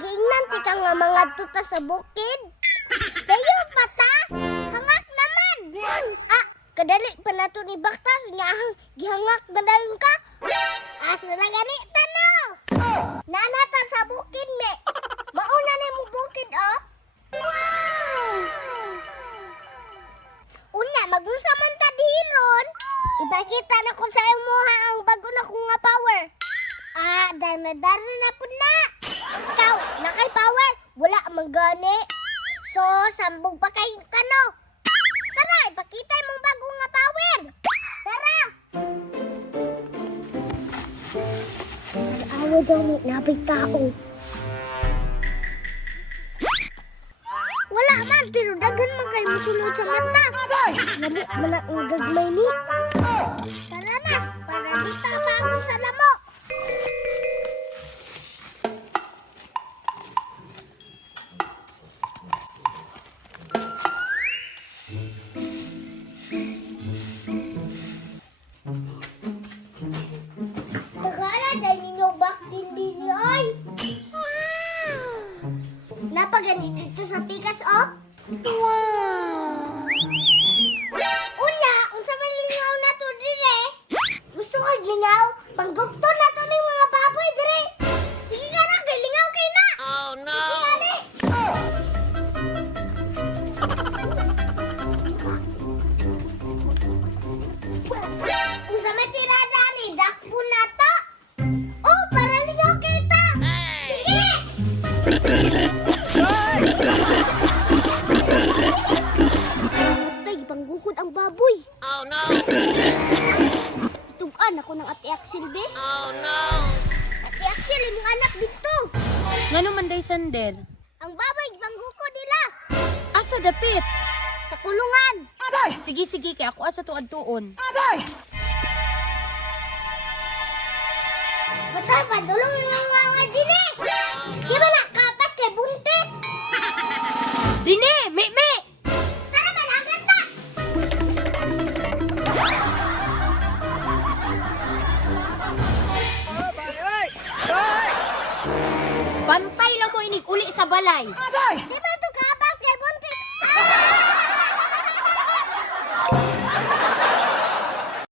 giingnan ti ka nga mga tuta sa bukid. Dayo pata, hangak naman. Kadali pa na to ni Baktas nga gihangak na dayon ka. Asa na gani tanaw. Nanata sa bukid me. Mauna na mo bukid oh. Wow! Unya, mag-usa man ta diron. Ipakita na ko sa imo ha ang bago na ko nga power. Darna na po na. Ikaw, nakay power. Wala man gani. So, sambog pa kay kano. Tara, ipakita mong bago nga power. Tara. Awo daw ni nabay tao. Wala man, pero daghan man kayo musulod sa mata. Lamo man ang gagmay ni. Tara na, para di tabangon sa lamo. Nagala, dahil ninyo baktin din ni Oy. Napaganin dito sa pikas, oh. Wow! Unya, unsa man lingaw na to dire? Gusto ka lingaw? Panggugto na to ng mga baboy dire. Sige nga na, kay lingaw kay na. Oh no! Unsa man tirada ni dakpo na to? Oh, para lingaw kay ta. Sige! Matay, panggukod ang baboy. Oh no! Itugan ako ng Ate Axel, be. Oh no! Ate Axel, imong anak dito. Ngano man day sander? Ang baboy, panggukod nila. Asa dapit? Sa kulungan. Sige kay ako asa tuad-tuon. Matay, padulong ng mga dine. Di ba na kapas kay buntis? Dine, me. Tara ba na ta? Bantay lang mo inig uli sa balay. Di ba